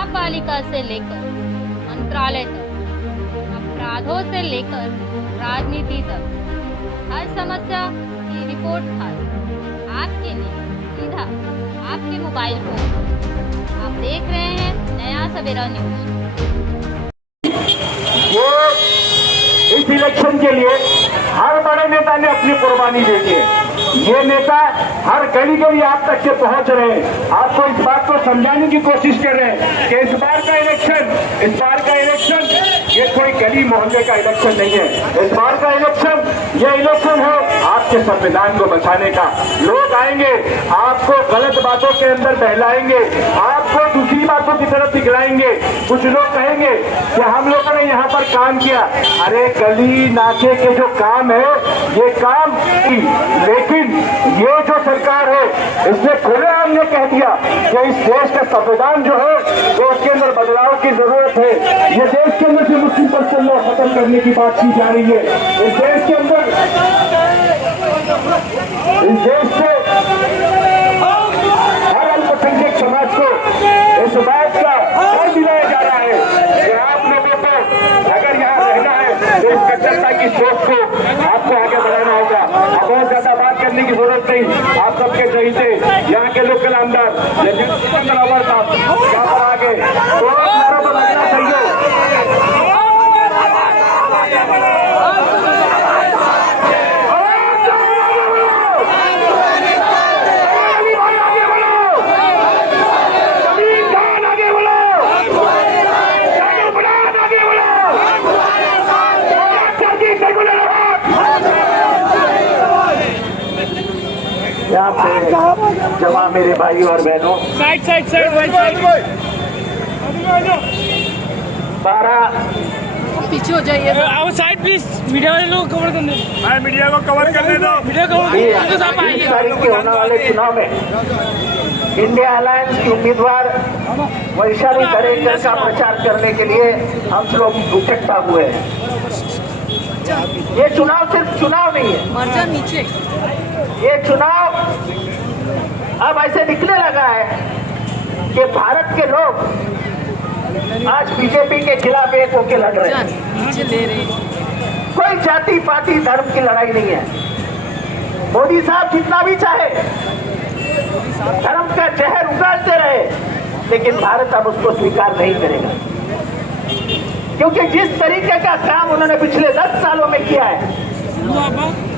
महापालिका से लेकर मंत्रालय तक, अपराधों से लेकर राजनीति तक, हर समस्या की रिपोर्ट खास आपके लिए सीधा आपके मोबाइल फोन। आप देख रहे हैं नया सवेरा न्यूज। इस इलेक्शन के लिए हर बड़े नेता ने अपनी कुर्बानी दे दी है। ये नेता हर गली गली आप तक के पहुंच रहे हैं, आपको इस बात को समझाने की कोशिश कर रहे हैं कि इस बार का इलेक्शन ये कोई गली मोहल्ले का इलेक्शन नहीं है। इस बार का इलेक्शन ये इलेक्शन है आपके संविधान को बचाने का। लोग आएंगे, आपको गलत बातों के अंदर बहलाएंगे, आपको दूसरी बातों की तरफ दिखलाएंगे। कुछ लोग कहेंगे कि हम लोगों ने यहाँ पर काम किया। अरे गली नाके के जो काम है ये काम, लेकिन ये जो सरकार है इसने खुलेआम ने कह दिया कि इस देश का संविधान जो है वो उसके अंदर बदलाव की जरूरत है। ये देश के अंदर से मुस्लिम पर्सन लॉ खत्म करने की बात की जा रही है। इस देश के अंदर, इस देश से हर अल्पसंख्यक समाज को इस बात का डर दिलाया जा रहा है कि आप लोगों को अगर यहाँ रहना है तो इस कट्टरता की सोच को आपको आगे बढ़ाना होगा। अब बहुत ज्यादा बात करने की जरूरत नहीं। आप सबके चहीते यहाँ के लोकल आमदार सिकंदर साहब यहाँ पर आगे तो लगना चाहिए। यहाँ पे जमा मेरे भाई और बहनों, साइड 12 पीछे हो जाइए। आओ साइड प्लीज, मीडिया वाले लोग कवर करने दो। मीडिया को कवर करने दो। मीडिया कवर 20 तारीख के होने वाले चुनाव में इंडिया अलायंस की उम्मीदवार वैशाली दरेकर का प्रचार करने के लिए हम लोग इकट्ठा हुए हैं। ये चुनाव सिर्फ चुनाव नहीं है, मर्जा नीचे। ये चुनाव अब ऐसे दिखने लगा है कि भारत के लोग आज बीजेपी के खिलाफ एक होकर लड़ रहे हैं। नीचे ले रहे। कोई जाति पाति धर्म की लड़ाई नहीं है। मोदी साहब जितना भी चाहे धर्म का जहर उगालते रहे, लेकिन भारत अब उसको स्वीकार नहीं करेगा, क्योंकि जिस तरीके का काम उन्होंने पिछले 10 सालों में किया है,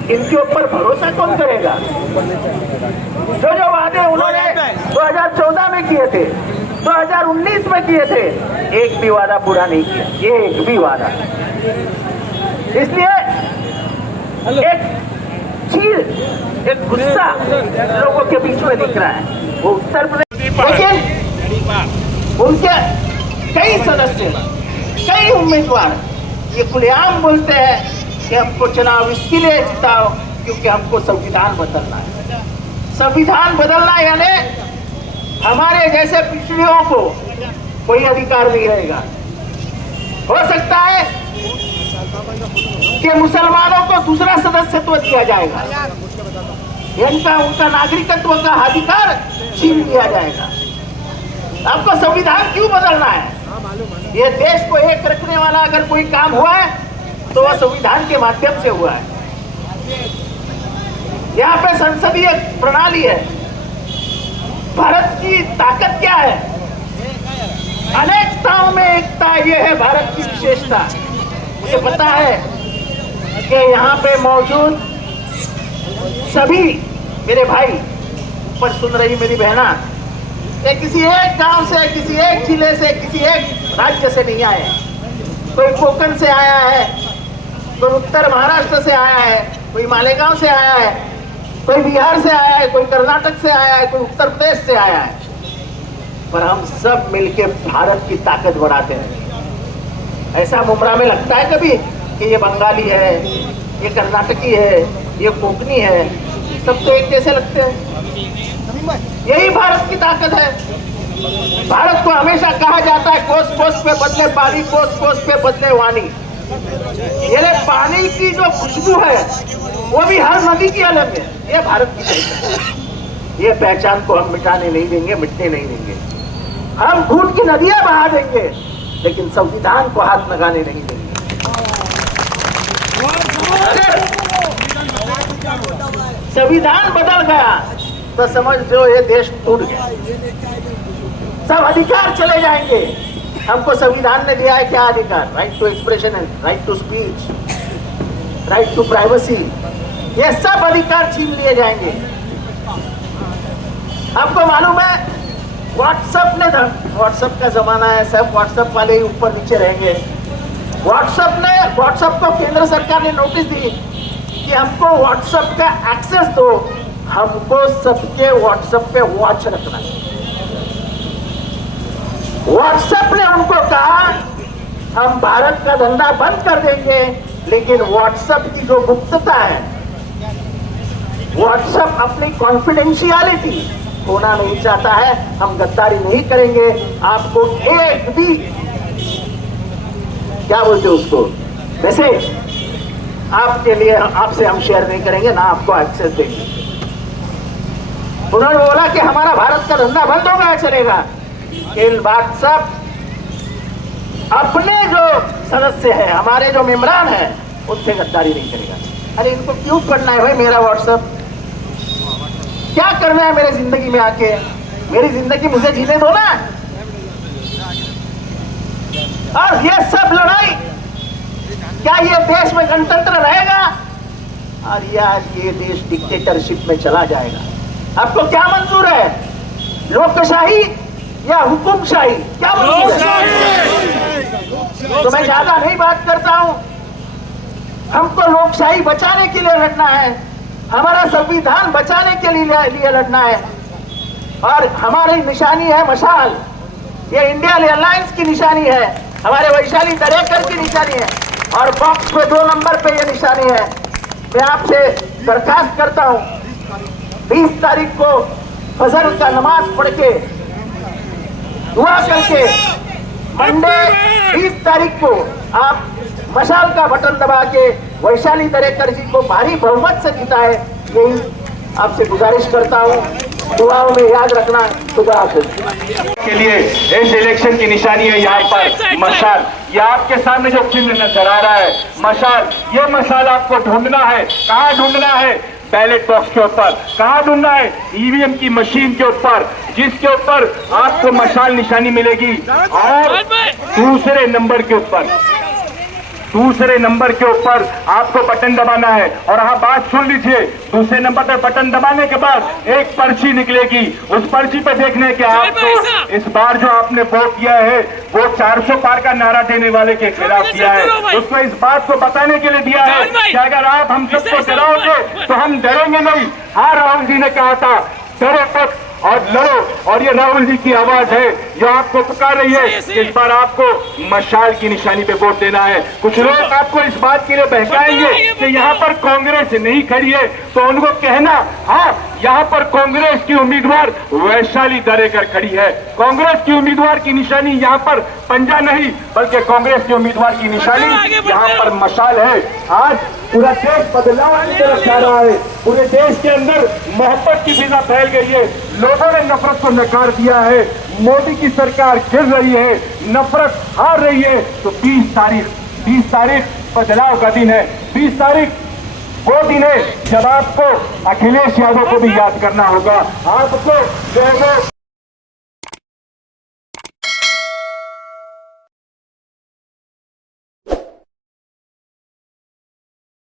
इनके ऊपर भरोसा कौन करेगा। जो वादे उन्होंने 2014 में किए थे, 2019 में किए थे, एक भी वादा पूरा नहीं किया, एक भी वादा। इसलिए एक चीज, एक गुस्सा लोगों के बीच में दिख रहा है। वो उत्तर प्रदेश, लेकिन उनके कई सदस्य, कई उम्मीदवार ये खुलेआम बोलते हैं कि हमको चुनाव इसके लिए जिताओ क्योंकि हमको संविधान बदलना है। संविधान बदलना यानी हमारे जैसे पिछड़ियों को कोई अधिकार नहीं रहेगा। हो सकता है कि मुसलमानों को दूसरा सदस्यत्व दिया जाएगा, उनका नागरिकत्व का अधिकार छीन लिया जाएगा। आपको संविधान क्यों बदलना है? ये देश को एक रखने वाला अगर कोई काम हुआ है तो वह संविधान के माध्यम से हुआ है। यहाँ पे संसदीय प्रणाली है। भारत की ताकत क्या है? अनेकताओं में एकता, ये है भारत की विशेषता। मुझे पता है कि यहाँ पे मौजूद सभी मेरे भाई, पर सुन रही मेरी बहना, ये किसी एक गांव से, किसी एक जिले से, किसी एक राज्य से नहीं आए। कोई कोंकण से आया है, कोई उत्तर महाराष्ट्र से आया है, कोई मालेगांव से आया है, कोई बिहार से आया है, कोई कर्नाटक से आया है, कोई उत्तर प्रदेश से आया है, पर हम सब मिलके भारत की ताकत बढ़ाते हैं। ऐसा मुमरा में लगता है कभी कि ये बंगाली है, ये कर्नाटकी है, ये कोंकणी है, सब तो एक जैसे लगते हैं। यही भारत की ताकत है। भारत को हमेशा कहा जाता है कोस कोस पे बदले पानी, कोस कोस पे बदले वाणी। ये पानी की जो खुशबू है वो भी हर नदी की अलग है। ये भारत की पहचान है। ये पहचान को हम मिटाने नहीं देंगे, मिटने नहीं देंगे। हम खून की नदियां बहा देंगे, लेकिन संविधान को हाथ लगाने नहीं देंगे। अगर संविधान बदल गया तो समझ लो ये देश टूट गया, सब अधिकार चले जाएंगे। हमको संविधान ने दिया है क्या अधिकार? Right to expression and right to speech, right to privacy, ये सब अधिकार छीन लिए जाएंगे। आपको मालूम है व्हाट्सएप का जमाना है, सब व्हाट्सएप वाले ही ऊपर नीचे रहेंगे। व्हाट्सएप को केंद्र सरकार ने नोटिस दी कि हमको व्हाट्सएप का एक्सेस दो, हमको सबके व्हाट्सएप पे वॉच रखना है। व्हाट्सएप ने उनको कहा हम भारत का धंधा बंद कर देंगे, लेकिन व्हाट्सएप की जो गुप्तता है, व्हाट्सएप अपनी कॉन्फिडेंशियलिटी खोना नहीं चाहता है। हम गद्दारी नहीं करेंगे, आपको एक भी क्या बोलते उसको मैसेज आपके लिए आपसे हम शेयर नहीं करेंगे, ना आपको एक्सेस देंगे। उन्होंने बोला कि हमारा भारत का धंधा बंद हो गया चलेगा, लेकिन व्हाट्सएप अपने जो सदस्य हैं, हमारे जो मेंबरान हैं, उनसे गद्दारी नहीं करेगा। अरे इनको क्यों करना है भाई मेरा व्हाट्सएप? क्या करना है मेरे जिंदगी में आके? मेरी जिंदगी मुझे जीने दो ना। और ये सब लड़ाई, क्या ये देश में गणतंत्र रहेगा? और ये देश डिक्टेटरशिप में चला जाएगा। आपको क्या मंजूर है, लोकशाही या हुकुमशाही? क्या मंजूर है? तो मैं ज्यादा नहीं बात करता हूं। हमको लोकशाही बचाने के लिए लड़ना है, हमारा संविधान बचाने के लिए लड़ना है, और हमारी निशानी है मशाल। ये इंडिया अलायंस की निशानी है, हमारे वैशाली दरेकर की निशानी है, और बॉक्स पे 2 नंबर पे ये निशानी है। मैं आपसे दरखास्त करता हूं, 20 तारीख को फजर का नमाज पढ़ के दुआ करके मंडे 20 तारीख को आप मशाल का बटन दबा के वैशाली दरेकर जी को भारी बहुमत से जिताए, यही आपसे गुजारिश करता हूं। दुआओं में याद रखना। खुदा हाफिज। के लिए इस इलेक्शन की निशानी है यहाँ पर मशाल। ये आपके सामने जो चिन्ह नजर आ रहा है मशाल, ये मशाल आपको ढूंढना है। कहाँ ढूंढना है? बैलेट बॉक्स के ऊपर। कहाँ ढूंढना है? ईवीएम की मशीन के ऊपर, जिसके ऊपर आपको मशाल निशानी मिलेगी। और दूसरे नंबर के ऊपर आपको बटन दबाना है। और हाँ, बात सुन लीजिए, दूसरे नंबर पर बटन दबाने के बाद एक पर्ची निकलेगी। उस पर्ची पर देखने के आपको इस बार जो आपने वोट किया है वो 400 पार का नारा देने वाले के खिलाफ दिया है। उसको इस बात को बताने के लिए दिया है कि अगर आप हम सबको डराओगे तो हम डरेंगे नहीं। हाँ, राहुल जी ने कहा था डरो मत और लड़ो, और ये राहुल जी की आवाज है जो आपको पुकार रही है। इस बार आपको मशाल की निशानी पे वोट देना है। कुछ लोग आपको इस बात के लिए बहकाएंगे कि यहाँ पर कांग्रेस नहीं खड़ी है, तो उनको कहना हाँ, यहाँ पर कांग्रेस की उम्मीदवार वैशाली दरेकर खड़ी है। कांग्रेस की उम्मीदवार की निशानी यहाँ पर पंजा नहीं, बल्कि कांग्रेस की उम्मीदवार की निशानी यहाँ पर मशाल है। आज पूरा देश बदलाव की तरफ जा रहा है। पूरे देश के अंदर मोहब्बत की फिजा फैल गई है। लोगों ने नफरत को नकार दिया है। मोदी की सरकार गिर रही है, नफरत हार रही है। तो 20 तारीख बदलाव का दिन है। 20 तारीख वो दिन है जब आपको अखिलेश यादव को भी याद करना होगा। आपको जो है